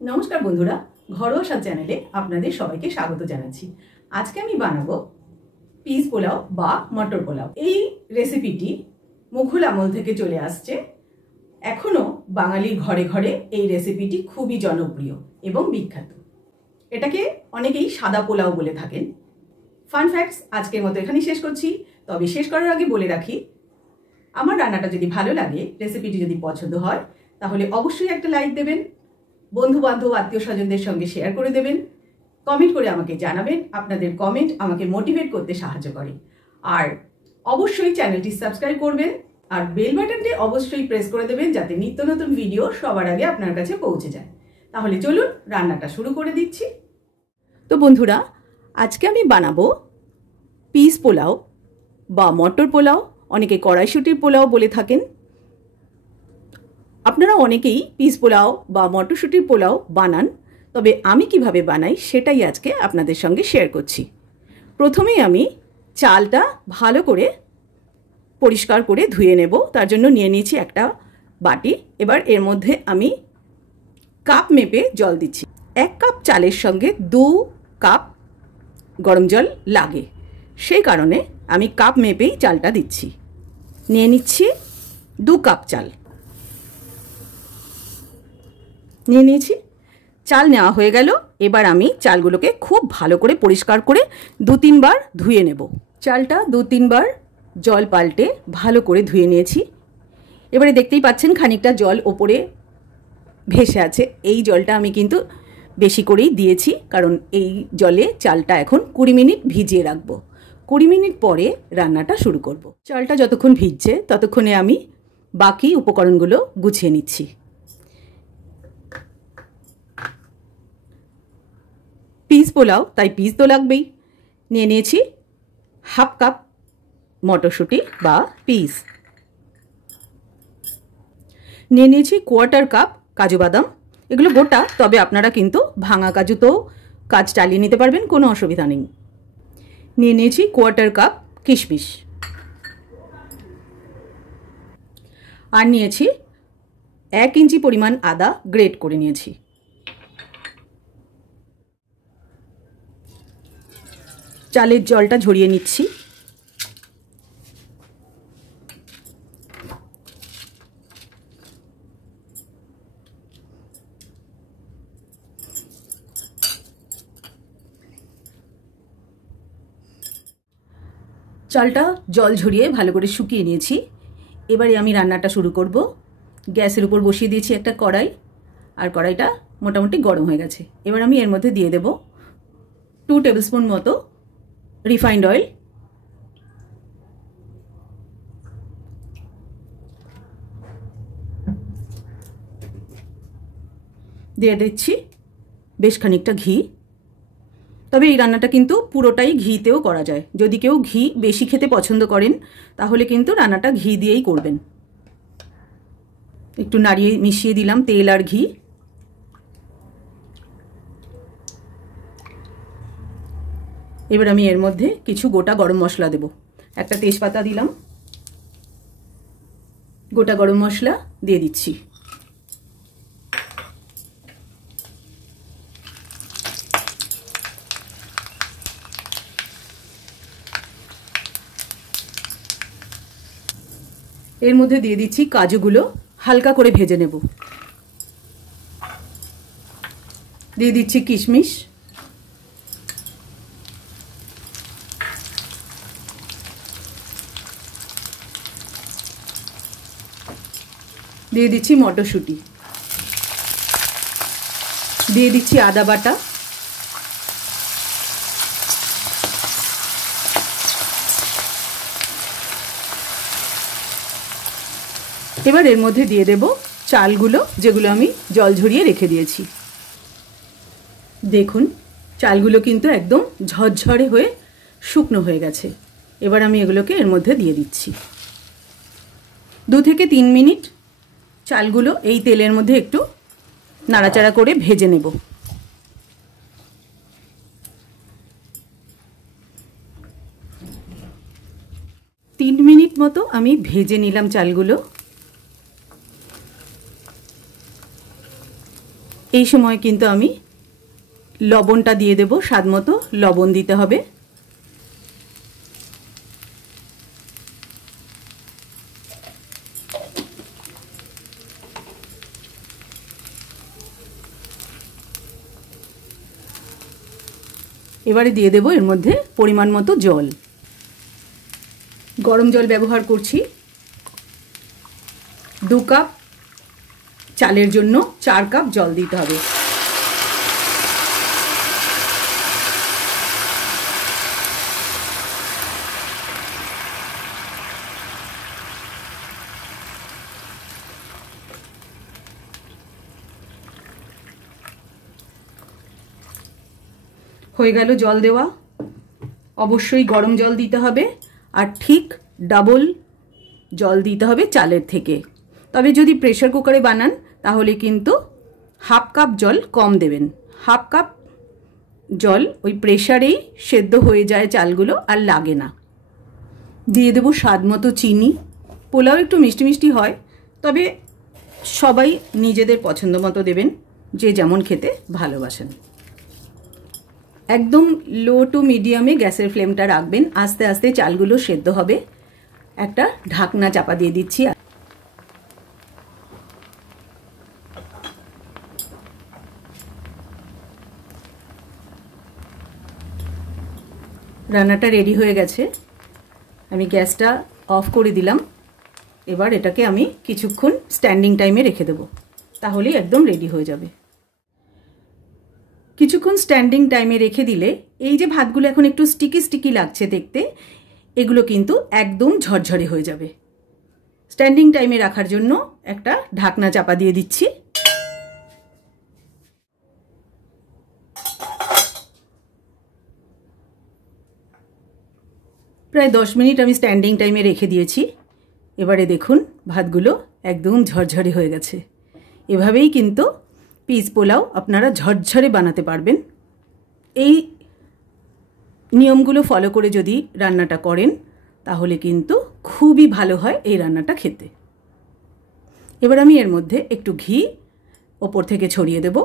नमस्कार बंधुरा घरोया स्वाद चैनेले आपनादेर सबाइके स्वागत जानाच्छि। आजके आमि बानाबो पिस पोलाव बा मटर पोलाव। এই রেসিপিটি মুঘল আমল থেকে চলে আসছে। এখনো বাঙালির ঘরে ঘরে এই রেসিপিটি খুবই জনপ্রিয় এবং বিখ্যাত। এটাকে অনেকেই সাদা পোলাও বলে থাকেন। ফান ফ্যাক্টস আজকের মতো এখানেই শেষ করছি। তবে শেষ করার আগে বলে রাখি, আমার রান্নাটা যদি ভালো লাগে, রেসিপিটি যদি পছন্দ হয়, তাহলে অবশ্যই একটা লাইক দেবেন, বন্ধু বান্ধব আত্মীয় স্বজনদের সঙ্গে শেয়ার করে দেবেন, কমেন্ট করে আমাকে জানাবেন। আপনাদের কমেন্ট আমাকে মোটিভেট করতে সাহায্য করে। আর অবশ্যই চ্যানেলটি সাবস্ক্রাইব করবেন আর বেল বাটনটি অবশ্যই প্রেস করে দেবেন, যাতে নিত্য নতুন ভিডিও সবার আগে আপনার কাছে পৌঁছে যায়। তাহলে চলুন রান্নাটা শুরু করে দিচ্ছি। তো বন্ধুরা, আজকে আমি বানাবো পিস পোলাও বা মটর পোলাও, অনেকে কড়াইশুঁটির পোলাও বলে থাকেন। আপনারা অনেকেই পিস পোলাও বা মটরশুঁটির পোলাও বানান, তবে আমি কিভাবে বানাই সেটাই আজকে আপনাদের সঙ্গে শেয়ার করছি। প্রথমেই আমি চালটা ভালো করে পরিষ্কার করে ধুয়ে নেব। তার জন্য নিয়ে নিয়েছি একটা বাটি। এবার এর মধ্যে আমি কাপ মেপে জল দিচ্ছি। 1 কাপ চালের সঙ্গে 2 কাপ গরম জল লাগে, সেই কারণে আমি কাপ মেপেই চালটা দিচ্ছি। নিয়ে নিচ্ছি 2 কাপ চাল। নিয়ে নিয়েছি। চাল নেওয়া হয়ে গেল। এবার আমি চালগুলোকে খুব ভালো করে পরিষ্কার করে 2-3 বার ধুয়ে নেব। চালটা 2-3 বার জল পাল্টে ভালো করে ধুয়ে নিয়েছি। এবারে দেখতেই পাচ্ছেন খানিকটা জল ওপরে ভেসে আছে। এই জলটা আমি কিন্তু বেশি করেই দিয়েছি, কারণ এই জলে চালটা এখন 20 মিনিট ভিজিয়ে রাখবো। 20 মিনিট পরে রান্নাটা শুরু করব। চালটা যতক্ষণ ভিজছে ততক্ষণে আমি বাকি উপকরণগুলো গুছিয়ে নিচ্ছি। পিস পোলাও, তাই পিস তো লাগবেই। নিয়ে নিয়েছি 1/2 কাপ মটরশুঁটি বা পিস। নিয়ে নিয়েছি 1/4 কাপ কাজু বাদাম। এগুলো গোটা, তবে আপনারা কিন্তু ভাঙা কাজুতেও কাজ চালিয়ে নিতে পারবেন, কোনো অসুবিধা নেই। নিয়ে নিয়েছি 1/4 কাপ কিশমিশ। আর নিয়েছি 1 ইঞ্চি পরিমাণ আদা গ্রেট করে নিয়েছি। চালের জলটা ঝরিয়ে নিচ্ছি। চালটা জল ঝরিয়ে ভালো করে শুকিয়ে নিয়েছি। এবারে আমি রান্নাটা শুরু করব। গ্যাসের উপর বসিয়ে দিয়েছি একটা কড়াই, আর কড়াইটা মোটামুটি গরম হয়ে গেছে। এবার আমি এর মধ্যে দিয়ে দেব 2 টেবিলস্পুন মতো রিফাইন্ড অয়েল। দিয়ে দিচ্ছি বেশ খানিকটা ঘি। তবে এই রান্নাটা কিন্তু পুরোটাই ঘিতেও করা যায়। যদি কেউ ঘি বেশি খেতে পছন্দ করেন, তাহলে কিন্তু রান্নাটা ঘি দিয়েই করবেন। একটু নাড়িয়ে মিশিয়ে দিলাম তেল আর ঘি। এবার আমি এর মধ্যে কিছু গোটা গরম মশলা দেব। একটা তেজপাতা দিলাম, গোটা গরম মশলা দিয়ে দিচ্ছি। এর মধ্যে দিয়ে দিচ্ছি কাজুগুলো, হালকা করে ভেজে নেব। দিয়ে দিচ্ছি কিশমিশ, দিয়ে দিচ্ছি মটরশুঁটি, দিয়ে দিচ্ছি আদা বাটা, এবার এর মধ্যে দিয়ে দেব চালগুলো, যেগুলো আমি জল ঝরিয়ে রেখে দিয়েছি। দেখুন চালগুলো কিন্তু একদম ঝরঝরে হয়ে শুকনো হয়ে গেছে। এবার আমি এগুলোকে এর মধ্যে দিয়ে দিচ্ছি। 2 থেকে 3 মিনিট চালগুলো এই তেলের মধ্যে একটু নাড়াচাড়া করে ভেজে নেব। তিন মিনিট মতো আমি ভেজে নিলাম চালগুলো। এই সময় কিন্তু আমি লবণটা দিয়ে দেব, স্বাদ মতো লবণ দিতে হবে। এবারে দিয়ে দেব এর মধ্যে পরিমাণ মতো জল। গরম জল ব্যবহার করছি। 2 কাপ চালের জন্য 4 কাপ জল দিতে হবে। হয়ে গেল জল দেওয়া। অবশ্যই গরম জল দিতে হবে, আর ঠিক ডাবল জল দিতে হবে চালের থেকে। তবে যদি প্রেসার কুকারে বানান তাহলে কিন্তু 1/2 কাপ জল কম দেবেন। 1/2 কাপ জল ওই প্রেসারেই সেদ্ধ হয়ে যায় চালগুলো, আর লাগে না। দিয়ে দেব স্বাদ মতো চিনি। পোলাও একটু মিষ্টি মিষ্টি হয়, তবে সবাই নিজেদের পছন্দ মতো দেবেন, যে যেমন খেতে ভালোবাসেন। একদম লো টু মিডিয়ামে গ্যাসের ফ্লেমটা রাখবেন। আস্তে আস্তে চালগুলো সেদ্ধ হবে। একটা ঢাকনা চাপা দিয়ে দিচ্ছি। রান্নাটা রেডি হয়ে গেছে। আমি গ্যাসটা অফ করে দিলাম। এবার এটাকে আমি কিছুক্ষণ স্ট্যান্ডিং টাইমে রেখে দেব, তাহলেই একদম রেডি হয়ে যাবে। কিছুক্ষণ স্ট্যান্ডিং টাইমে রেখে দিলে এই যে ভাতগুলো এখন একটু স্টিকি স্টিকি লাগছে দেখতে, এগুলো কিন্তু একদম ঝরঝরে হয়ে যাবে। স্ট্যান্ডিং টাইমে রাখার জন্য একটা ঢাকনা চাপা দিয়ে দিচ্ছি। প্রায় 10 মিনিট আমি স্ট্যান্ডিং টাইমে রেখে দিয়েছি। এবারে দেখুন ভাতগুলো একদম ঝরঝরে হয়ে গেছে। এভাবেই কিন্তু পিস পোলাও আপনারা ঝরঝরে বানাতে পারবেন। এই নিয়মগুলো ফলো করে যদি রান্নাটা করেন তাহলে কিন্তু খুবই ভালো হয় এই রান্নাটা খেতে। এবার আমি এর মধ্যে একটু ঘি ওপর থেকে ছড়িয়ে দেব।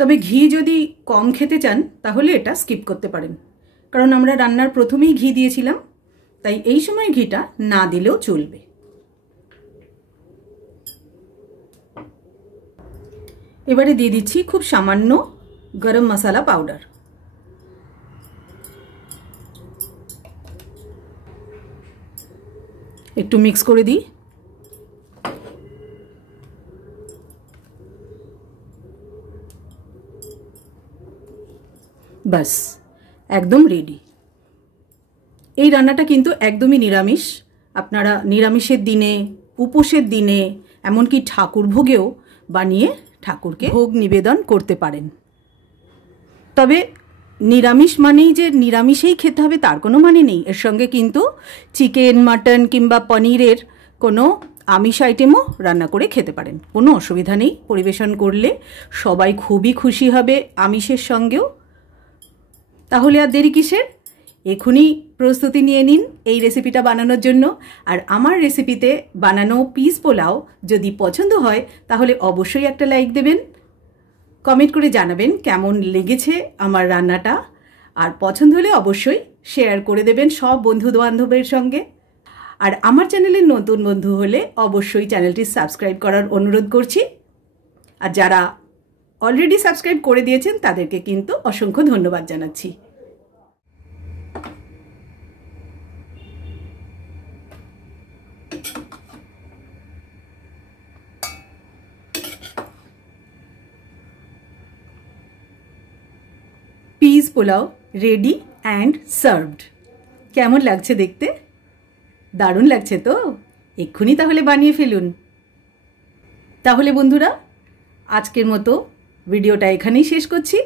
তবে ঘি যদি কম খেতে চান তাহলে এটা স্কিপ করতে পারেন, কারণ আমরা রান্নার প্রথমেই ঘি দিয়েছিলাম, তাই এই সময় ঘিটা না দিলেও চলবে। এবারে দিয়ে দিচ্ছি খুব সামান্য গরম মশলা পাউডার। একটু মিক্স করে দিই। বাস একদম রেডি। এই রান্নাটা কিন্তু একদমই নিরামিষ। আপনারা নিরামিষের দিনে, উপোসের দিনে, এমনকি ঠাকুর ভোগেও বানিয়ে ঠাকুরকে ভোগ নিবেদন করতে পারেন। তবে নিরামিষ মানেই যে নিরামিষেই খেতে হবে তার কোনো মানে নেই। এর সঙ্গে কিন্তু চিকেন, মাটন কিংবা পনিরের কোনো আমিষ আইটেমও রান্না করে খেতে পারেন, কোনো অসুবিধা নেই। পরিবেশন করলে সবাই খুবই খুশি হবে আমিষের সঙ্গেও। তাহলে আর দেরি কিসের? এখনই প্রস্তুতি নিয়ে নিন এই রেসিপিটা বানানোর জন্য। আর আমার রেসিপিতে বানানো পিস পোলাও যদি পছন্দ হয় তাহলে অবশ্যই একটা লাইক দেবেন, কমেন্ট করে জানাবেন কেমন লেগেছে আমার রান্নাটা। আর পছন্দ হলে অবশ্যই শেয়ার করে দেবেন সব বন্ধু বান্ধবের সঙ্গে। আর আমার চ্যানেলের নতুন বন্ধু হলে অবশ্যই চ্যানেলটি সাবস্ক্রাইব করার অনুরোধ করছি। আর যারা অলরেডি সাবস্ক্রাইব করে দিয়েছেন তাদেরকে কিন্তু অসংখ্য ধন্যবাদ জানাচ্ছি। Piece pulao ready and served. কেমন লাগছে দেখতে? দারুণ লাগছে তো? এক্ষুনি তাহলে বানিয়ে ফেলুন। তাহলে বন্ধুরা, আজকের মতো ভিডিওটা এখানেই শেষ করছি।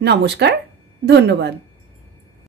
নমস্কার, ধন্যবাদ।